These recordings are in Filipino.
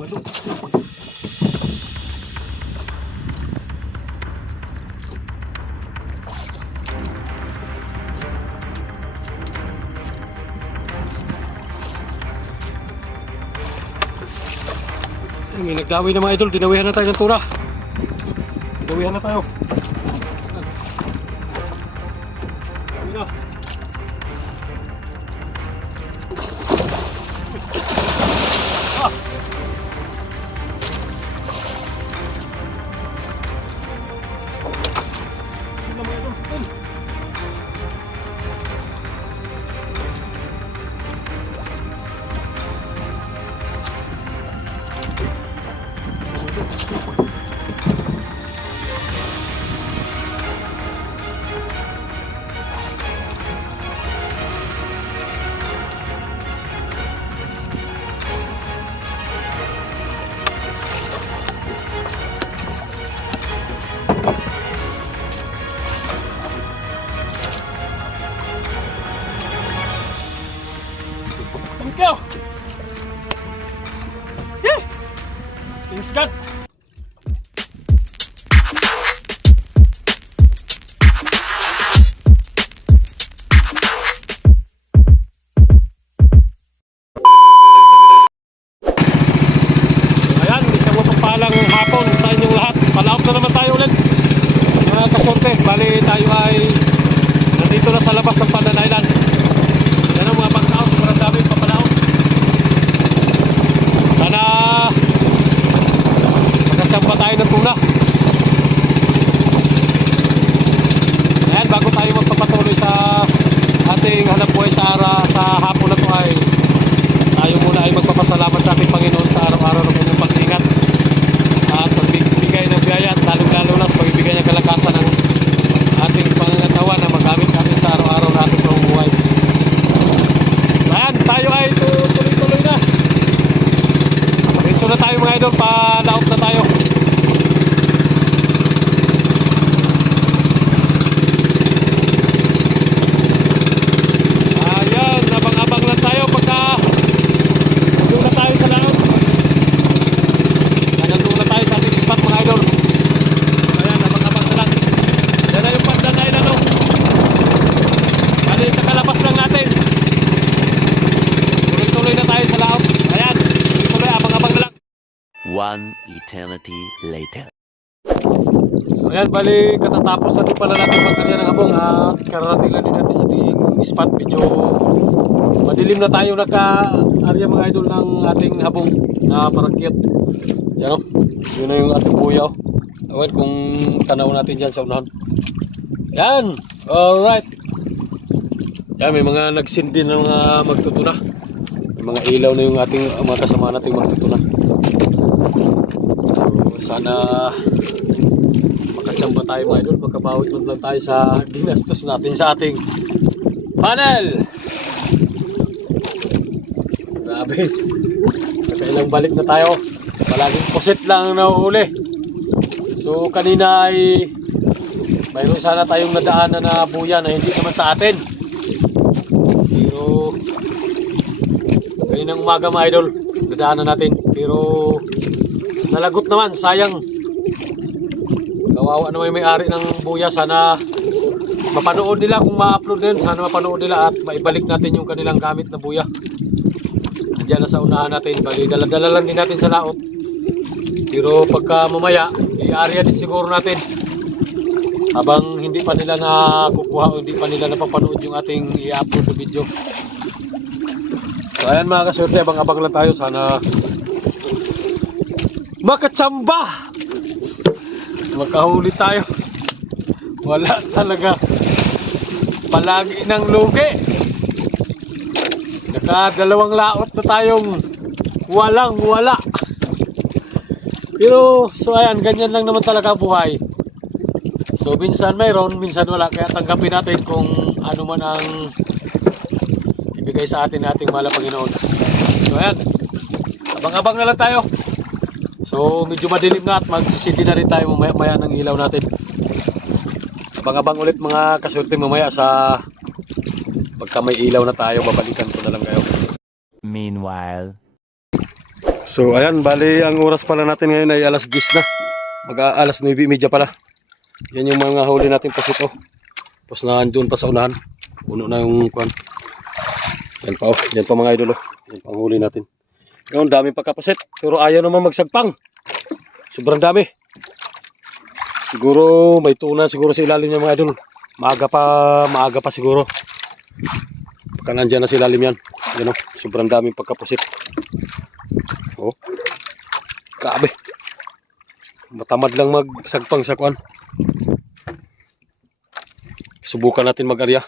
Waduh. May nagdawi na mga idol, dinawihan na tayo ng tuna. Dinawihan na tayo. Dinawi na. Ah! Sila mga idol. Thank you. Yay! Thanks God. Ayan, isang mapagpalang hapon sa inyong lahat. Palaop na naman tayo ulit. Mga kasorte, bali tayo ay nandito na sa labas ng Pandan Island. Yan ang mga bangkaw, sobrang daming papalaw. Sana magkasyamba tayo ng tuna. Ayan, bago tayo magpapatuloy sa ating hanapbuhay sa hapon na ito ay tayo muna ay magpapasalamat sa ating Panginoon sa araw-araw ng kanyang pag-ingat at pagbibigay ng biyaya at lalong-lalo na sa pagbibigay ng kalakasan ng ating pangangatawan na magamit natin sa araw-araw na ating pamumuhay. Ayan, tayo ay tuloy-tuloy na. Rinso na tayo mga idol, palaop na tayo. Ayan, abang-abang lang tayo pagka nandun na tayo sa laot. Ayan, nandun na tayo sa ating spot mga idol. Ayan, abang-abang na lang. Yan na yung Pandan Island, no? Bali, kakalabas lang natin. Tuloy na tayo sa laot. Ayan, tuloy, abang-abang na lang. One eternity later. So ayan, bali katatapos natin pala natin magkanya ng habong at kararating lang din natin sa ating spot. Medyo madilim na tayo nagka-area mga idol ng ating habong na parakyat. Yan o, yun na yung ating buya o. Ayan, kung tanaw natin dyan sa unahan. Yan, alright. Yan, may mga nagsindi na mga magtutuna. May mga ilaw na yung ating mga kasama nating magtutuna. So sana makatsamba tayo mga idol, makabawit man lang tayo sa ginastos natin sa ating panel. Grabe, nakailang balik na tayo, palaging pusit lang na uhuli. So kanina ay mayroon sana tayong nadaanan na buya na hindi naman sa atin. Pero kaninang umaga mga idol, nadaanan natin. Pero nalagot naman, sayang. Kawawa naman yung may-ari ng buya. Sana mapanood nila kung ma-upload din. Sana mapanood nila at maibalik natin yung kanilang gamit na buya. Nandiyan na sa unahan natin. Bali, dala-dala lang din natin sa laot. Pero pagka mamaya, i-area din siguro natin. Habang hindi pa nila nakukuha o hindi pa nila napapanood yung ating i-upload na video. So ayan mga kaswerte, abang-abang lang tayo. Sana makatsamba, magkahuli tayo. Wala talaga, palagi ng lugi. Nakadalawang laot na tayong walang wala. Pero so ayan, ganyan lang naman talaga buhay. So minsan mayroon, minsan wala. Kaya tanggapin natin kung ano man ang ibigay sa atin ating mahal na Panginoon. So ayan, abang-abang na lang tayo. So medyo madilim na at magsisindi na rin tayo mamaya ng ilaw natin. Abang-abang ulit mga kasurte mamaya sa pagka may ilaw na tayo, babalikan ko na lang kayo. Meanwhile. So ayan, bali ang oras pala natin ngayon ay alas 10 na. Alas 9:30 pala. Yan yung mga huli natin pusit oh. Tapos na andun pa sa unahan. Puno na yung kwan. Yan pa oh. Yan pa mga idol oh. Yan pang huli natin. Ngayon dami pagkapusit. Pero ayaw naman magsagpang. Sobrang dami. Siguro may tuna siguro sa ilalim niya mga idol. Maaga pa siguro. Baka nandyan na sa ilalim yan. Yan oh. Sobrang daming pagkapusit. Oh. Grabe. Matamad lang magsagpang sa kwan. Subukan natin mag-arya.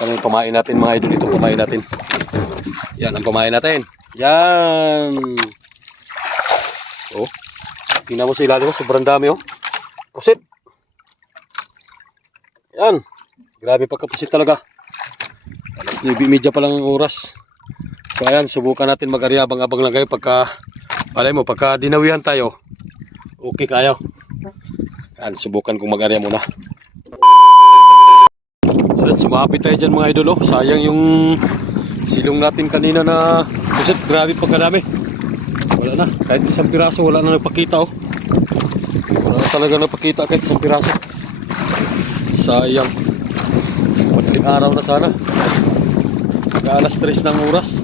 Ano yung pamain natin mga idol, ito pamain natin. Yan ang pamain natin. Yan. Oh. Tingnan mo sa ilalim mo, sobrang dami oh. Pusit. Yan. Grabe pagkapusit talaga. Alas 9:30 pa lang ang oras. So ayan, subukan natin mag-arya, abang-abang lang kayo pagka dinawihan tayo. Okay kayo. Yan, subukan kong mag-arya muna. So sumabit tayo dyan mga idol oh. Sayang yung silong natin kanina na pusit. Grabe pagkadami. Wala na, kahit isang piraso wala na nagpakita oh. Wala na talaga nagpakita kahit isang piraso. Sayang. Madaling araw na sana. Alas 3 ng oras.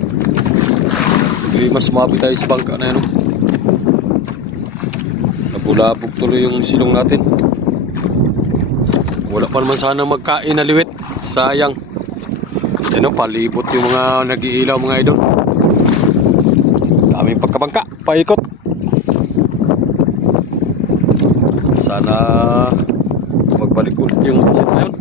Hindi mas sumabit tayo sa bangka na yan oh. Nabulabog tuloy yung silong natin. Wala pa naman sana magkain na liwit. Sayang. Yan o, palibot yung mga nag-iilaw mga idol. Daming pagkabangka, paikot. Sana magbalik ulit yung pusit na yun.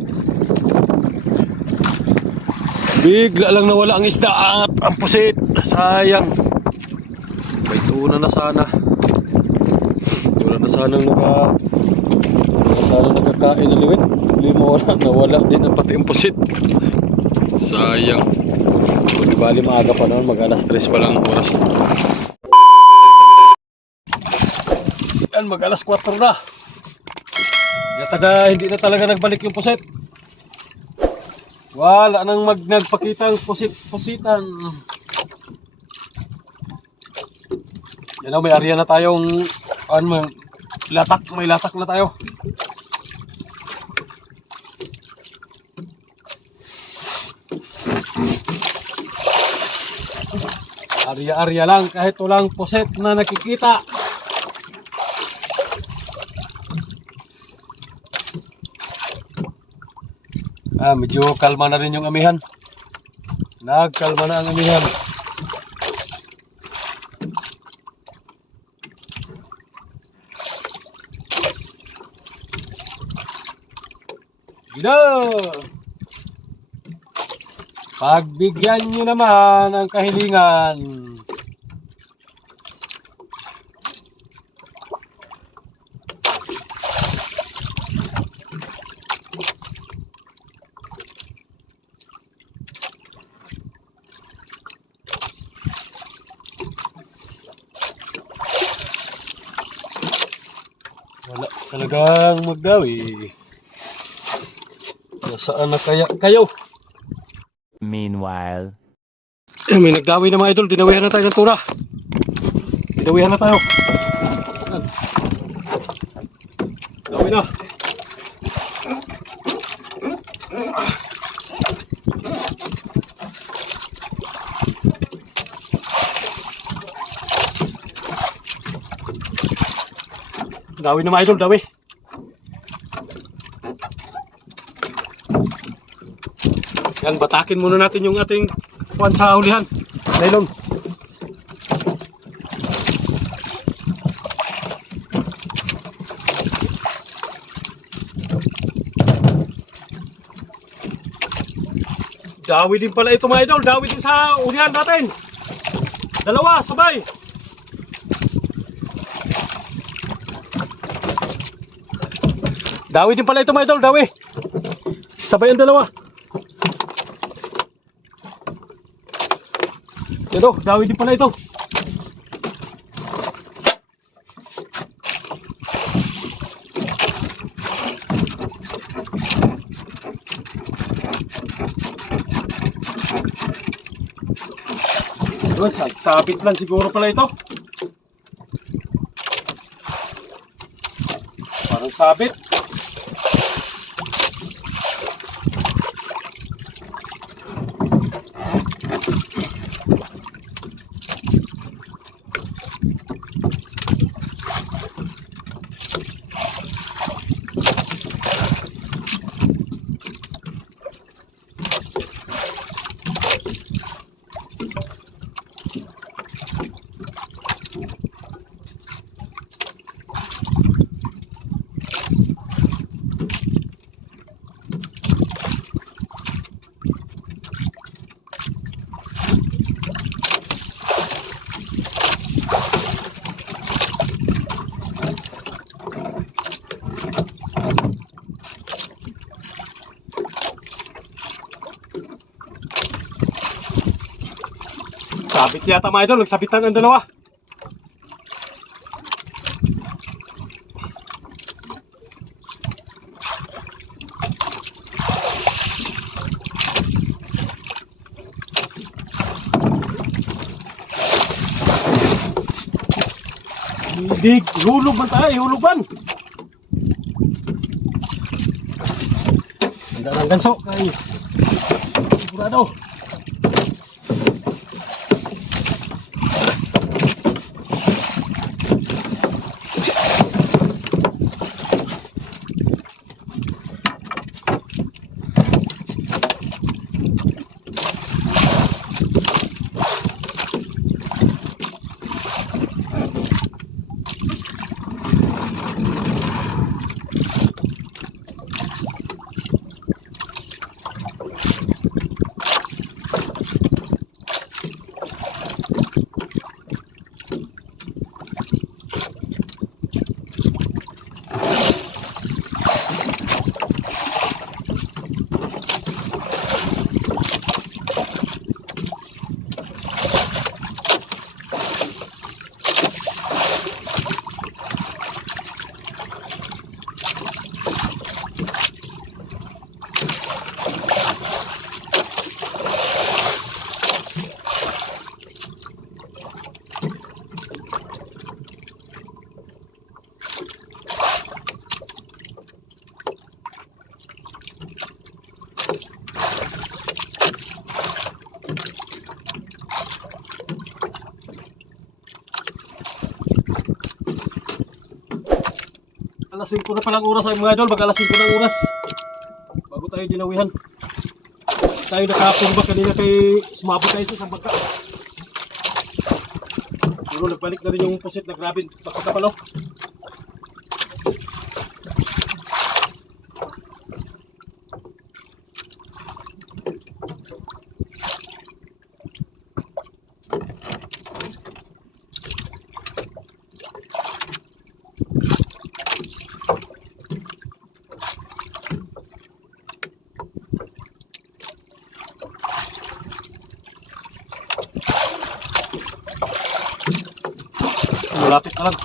Bigla lang nawala ang isda at ang pusit. Sayang. May tuna na sana. Tuna na sana nagkakain na liwit. Nawala din ang pati ang pusit. Sayang. Di bali maaga pa naman, mag alas 3 pa lang ang oras. Yan, mag alas 4 na. Hindi na talaga nagbalik yung pusit. Wala nang nagpakita ang pusitan. Yan o, may area na tayong may latak na tayo. Arya-arya lang kahit walang puset na nakikita. Medyo kalma na rin yung amihan. Nagkalma na ang amihan. Gino! Pagbigyan nyo naman ang kahilingan. Wala talagang magdawi. Nasaan na kaya kayo? Meanwhile, May nagdawi na mga idol, dinawihan na tayo ng tuna. Dinawihan na tayo. Dawi na. Dawi na mga idol, dawi. Yan, batakin muna natin yung ating kuwan sa hulihan. Nylon. Dawi din pala ito mga idol. Dawi din sa hulihan natin. Dalawa, sabay. Dawi din pala ito mga idol. Dawi. Sabay ang dalawa. Ito, dawi din pala ito. Well, sabit lang siguro pala ito. Parang sabit. Sabit yata mga idol, nagsabitan ang dalawa. Hindi, ihulog man tayo, ihulog man. Handa ng ganso, ay sigurado. Alas 5 na palang oras ay mga idol, mag alas 5 na oras bago tayo dinawihan. Tayo nakapurba kanina kay sumabot tayo sa isang bangka. Pero nagbalik na rin yung pusit na grabe pagkakapalo. Malapit na lang.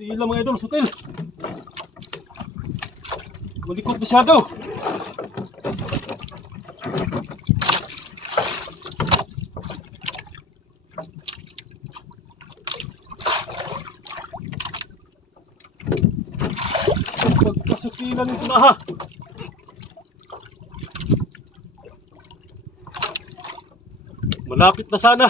Tila mga idol, sutil. Malikot masyado. Pagkasukilan ito na ha. Malapit na sana.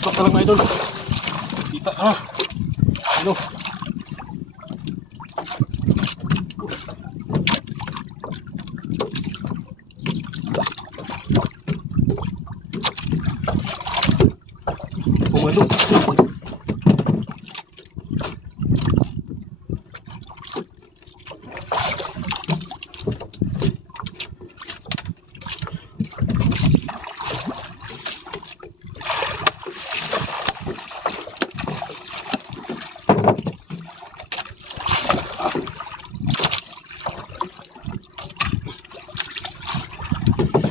Ispat na lang mga idol. Kita ha. Ano? Oh, ano?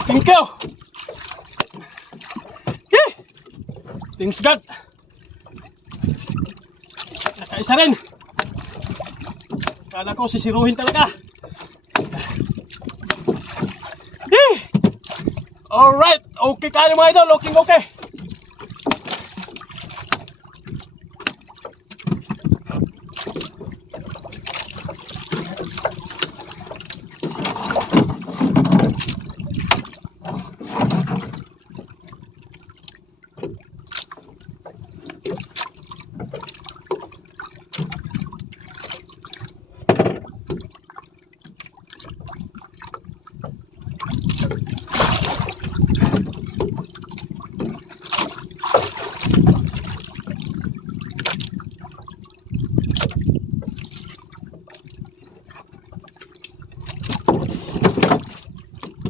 Thank you! Yay! Thanks God! Nakaisa rin! Kala ko sisiruhin talaga! Yay! Alright! Okay kayo mga idol! Okay!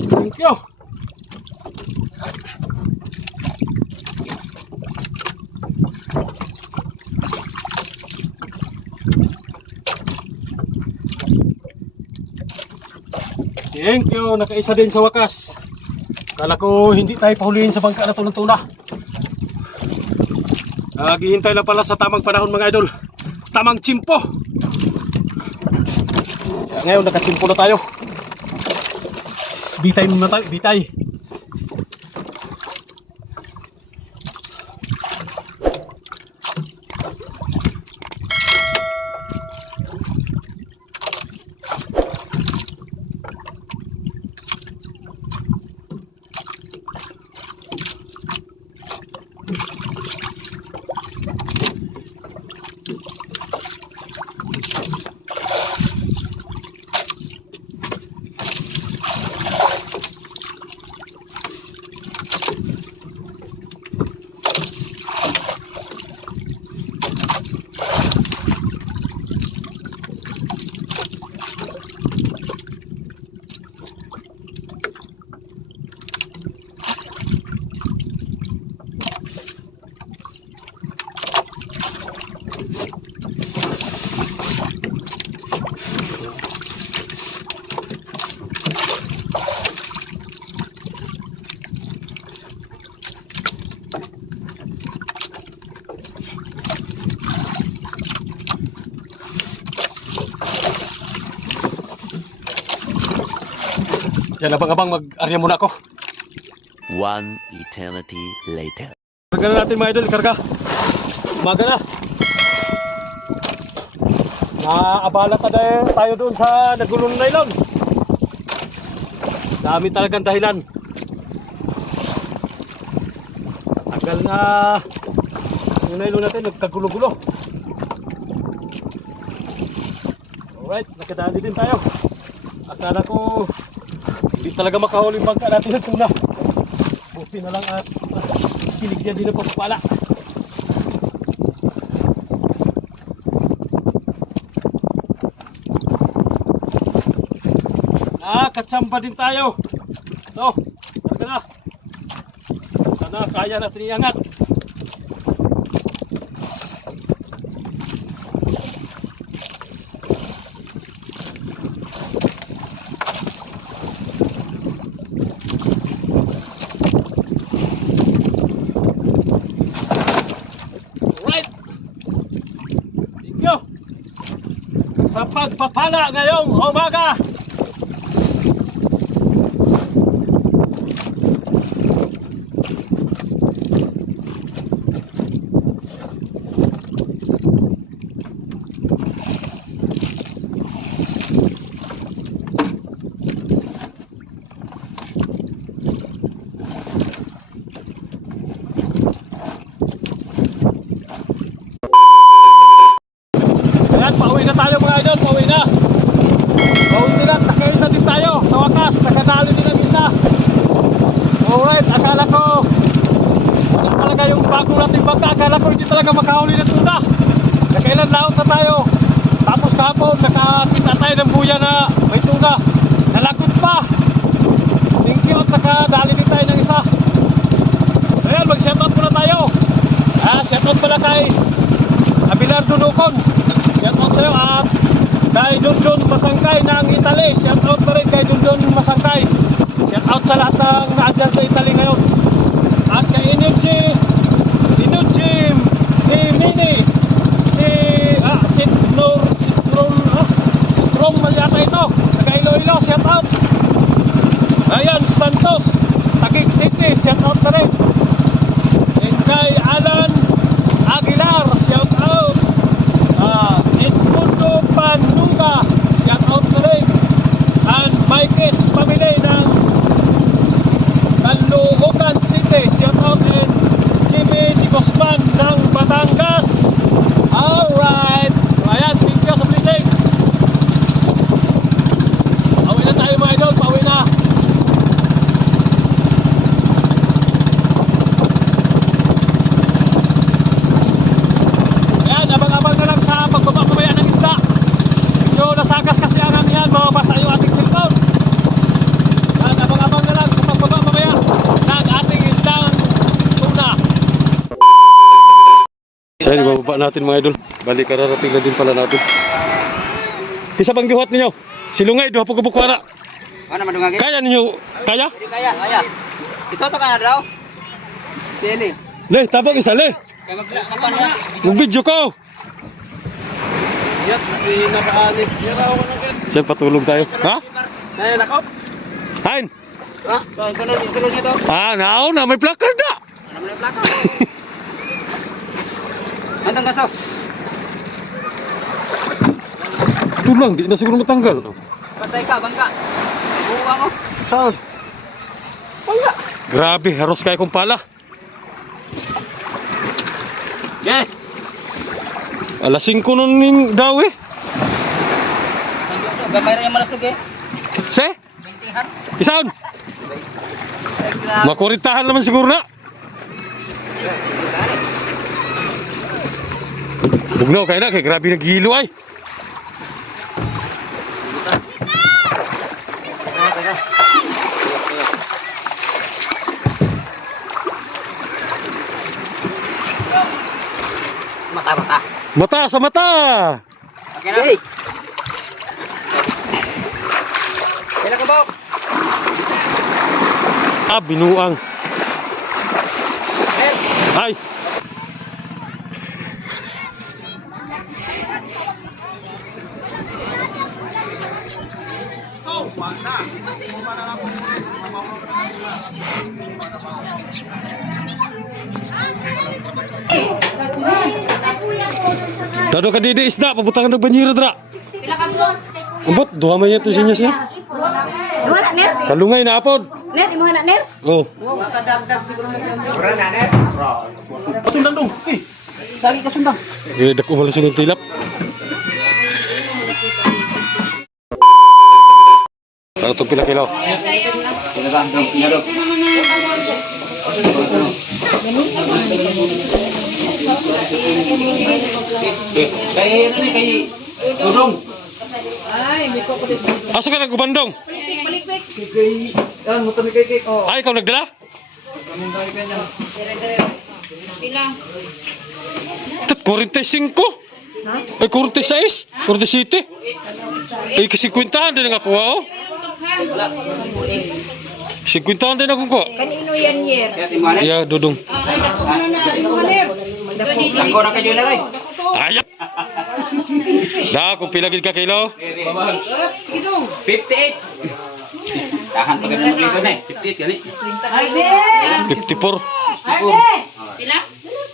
Thank you! Thank you! Nakaisa din sa wakas. Kala ko hindi tayo pahulihin sa bangka na tunong-tuna. Naghihintay na pala sa tamang panahon mga idol. Tamang tsimpo! Kaya ngayon nakatsimpo na tayo. Bitay muna tayo, bitay. Yan, abang-abang mag-arya muna ako. One eternity later. Karga na natin mga idol, karga. Umaga na. Naabala tayo doon sa nagulong nylon. Dami talagang dahilan. Tagal na yung nylon natin, nagkagulo-gulo. Alright, nakadali din tayo. Akala ko hindi talaga makahuli bangka natin ng tuna. Buti na lang at kiligyan din ang pagpapala. Nakatsamba din tayo. Ito, karga na. Sana kaya natin iangat. Sa pagpapala ngayong umaga. Ayan, pauwi na tayo mga idol, pauwi na. Pauwi na, nakaisa din tayo. Sa wakas, nakadali din ang isa. Alright, akala ko ano talaga yung bago nating bangka. Akala ko hindi talaga makahuli ng tuna. Nakailan laot na tayo. Tapos kahapon, nakakita tayo ng buya na may tuna. Nalagot pa. Thank you at nakadali din tayo ng isa. Ayan, mag-shoutout muna tayo. Shoutout pala kay Abelardo Nocon. Shoutout sa'yo at kay Dundon Masangkay ng Italy. Shoutout pa rin kay Dundon Masangkay. Shoutout sa lahat ng naadyan sa Italy ngayon. At kay Inuji Mini Sitrom na yata ito. Taga Iloilo, shoutout. Ryan Santos, Taguig City, shoutout na rin. And kay Alan Aguilar, shoutout. Edmundo Panuga, shoutout na rin. And Mike's family ng Caloocan City, shoutout. And Jimmy Di Guzman ng Batangas. Alright, so ayan, thank you sa blessing. Pauwi na tayo mga idol, pauwi na. Ayan, abang-abang na lang sa pagbaba mamaya ng isda. Medyo nasagas kasi ang yan, mababasa yung ating cellphone. Ayan, abang-abang na lang sa pagbaba mamaya ng ating isdang tuna. So yun, bababa natin mga idol. Balik kararating na din pala natin. Isa bang gihuat ninyo? Silungay, duha po kabukwara. Ano madungagi? Kaya ninyo? Kaya? Kaya. Ito to ka na daw. Dili. Le, tabang isa le. Kaya magkakatan na. Mag-video ko. Yap, hindi nakaanit. Siya, patulog tayo. Ha? Naya nakop. Hain? Ha? Sunod nito. Nao na, may placard na. Ano mo yung plaka? Andang kaso. Ito lang, di na siguro matanggal. Patay ka, bangka. Buwa mo. Saan? Bangka. Grabe, haros kayo kong pala. Yeah. Alas 5 nun ning daw eh. Gamay rin yung malasog eh. Se? 20 har. Isaon? Makuritahan naman siguro na. Bugnaw kayo na, kaya grabe nagihilo ay. Mata. Mata sa mata! Okay na? Kailan ka ba? Binuang. Ay! Dado ka didi isda, pabutangan ng banyera dra. Pila ka boss? Ambot, duha man yato sinya siya. Imo na ner? Kalungay na apod. Ner, imo na ner? Oh. Makadagdag siguro na siya. Ura na, ne? Kasundang dong. Sagi kasundang. Gila dak umalusog ng tilap. Ano itong pila kilo? Kay ano ni kay Udong. Asa ka nagubandong? Yan mo kami kay oh. Ay, ikaw nagdala? Pila? Tat 45. Ay, 46. 47. Ay, kasi kwintahan din ang ako, oh. 50 din ako ko. Kanino yan yer? Ya, dudong. Ako na kayo na rin. Ayap! Da, kung pilagid ka kilo? 58. Tahan pag ganun ng na eh. 58 yan eh. 54. Pila?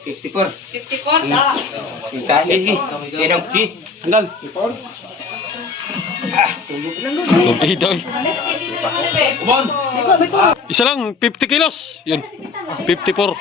54. 54? Tahan eh. Kaya daw. Hanggang. Tuloy daw. Kumon. Isa lang, 50 kilos. Yun. 54.